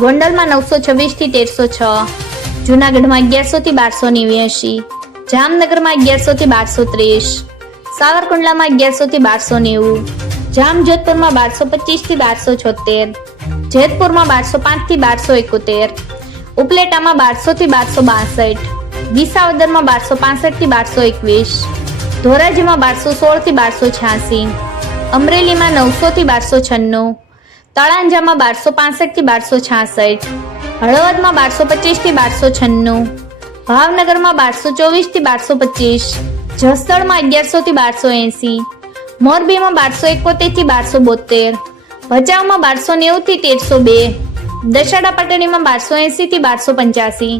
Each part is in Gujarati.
ગોંડલમાં નવસો છવ્વીસથી તેરસો છ, જુનાગઢમાં અગિયારસોથી બારસો નેવ્યાસી જામનગરમાં અગિયારસોથી બારસો ત્રીસ, સાવરકુંડલામાં અગિયારસોથી બારસો નેવું, જામજોધપુરમાં બારસો પચીસથી બારસો છોતેર, જેતપુરમાં બારસો પાંચથી બારસો એકોતેર, ઉપલેટામાં બારસોથી બારસો બાસઠ, વિસાવદરમાં બારસો પાસઠથી બારસો એકવીસ, ધોરાજીમાં બારસો સોળથી બારસો છ્યાસી, અમરેલીમાં નવસોથી બારસો છન્નું તળાંજામાં બારસો પાસઠથી બારસો છાસઠ, હળવદમાં બારસો પચીસથી બારસો છન્નું, ભાવનગરમાં બારસો ચોવીસથી બારસો પચીસ, જસદણમાં અગિયારસોથી બારસો એંસી, મોરબીમાં બારસો એકોતેરથી બારસો બોતેર, ભચાઉમાં બારસો નેવુંથી તેરસો બે દશાડા પાટણીમાં બારસો એંસીથી બારસો પંચ્યાસી,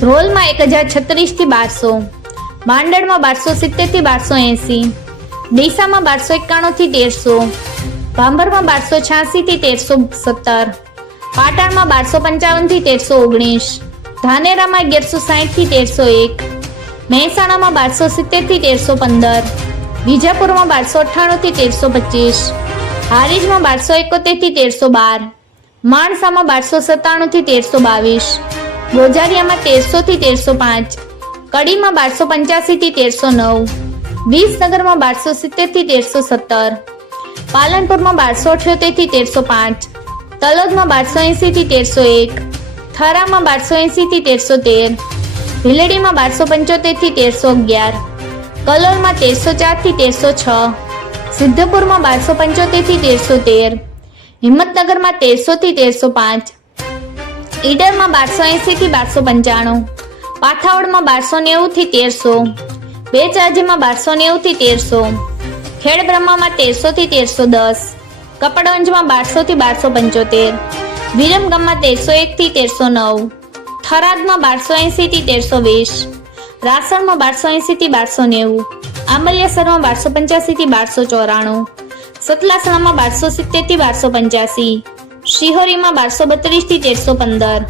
ધ્રોલમાં એક હજાર છત્રીસથી બારસો, માંડળમાં બારસો સિત્તેરથી બારસો એંસી, ડીસામાં બારસો એકાણુંથી તેરસો ભાંભરમાં બારસો છ્યાસીથી તેરસો સત્તર. પાટણમાં બારસો પંચાવનથી તેરસો ઓગણીસ. ધાનેરામાં અગિયારસો સાહીઠથી તેરસો એક. મહેસાણામાં બારસો સિત્તેરથી તેરસો પંદર. વિજાપુરમાં બારસો અઠ્ઠાણુંથી તેરસો પચીસ. હારીજમાં બારસો એકોતેરથી તેરસો બાર. માણસામાં બારસો સત્તાણુંથી તેરસો બાવીસ. ગોજારિયામાં તેરસોથી તેરસો પાંચ. કડીમાં બારસો પંચ્યાસીથી તેરસો નવ. વિસનગરમાં બારસો સિત્તેરથી તેરસો સત્તર. પાલનપુરમાં બારસો અઠ્યોતેરથી તેરસો પાંચ, તલોદમાં બારસો એંસીથી તેરસો એક, થરામાં બારસો એંસીથી તેરસો તેર, ભીલડીમાં બારસો પંચોતેરથી તેરસો અગિયાર, કલોલમાં તેરસો ચારથી તેરસો છ, સિદ્ધપુરમાં બારસો પંચોતેરથી તેરસો તેર, હિંમતનગરમાં તેરસોથી તેરસો પાંચ, ઈડરમાં બારસો એંસીથી બારસો પંચાણું, પાથાવડમાં બારસો નેવુંથી તેરસો, બેચાજીમાં બારસો નેવુંથી તેરસો ખેડ બ્રહ્મામાં તેરસોથી તેરસો દસ, કપડવંજમાં બારસોથી બારસો પંચોતેર વિરમગામમાં તેરસો એકથી તેરસો નવ, થરાદમાં બારસો એંસીથી તેરસો વીસ, રાસણમાં બારસો એંસીથી બારસો નેવું, આંબલિયાસરમાં બારસો પંચ્યાસીથી બારસો ચોરાણું, સતલાસણામાં બારસો સિત્તેરથી બારસો પંચ્યાસી, શિહોરીમાં બારસો બત્રીસથી તેરસો પંદર,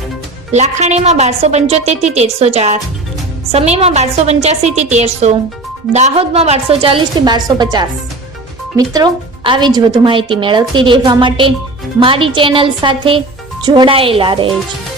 લાખાણીમાં બારસો પંચોતેરથી તેરસો ચાર સમયમાં બારસો પંચ્યાસીથી તેરસો દાહોદમાં બારસો ચાલીસથી બારસો પચાસ. મિત્રો, આવી જ વધુ માહિતી મેળવતી રહેવા માટે મારી ચેનલ સાથે જોડાયેલા રહેજો.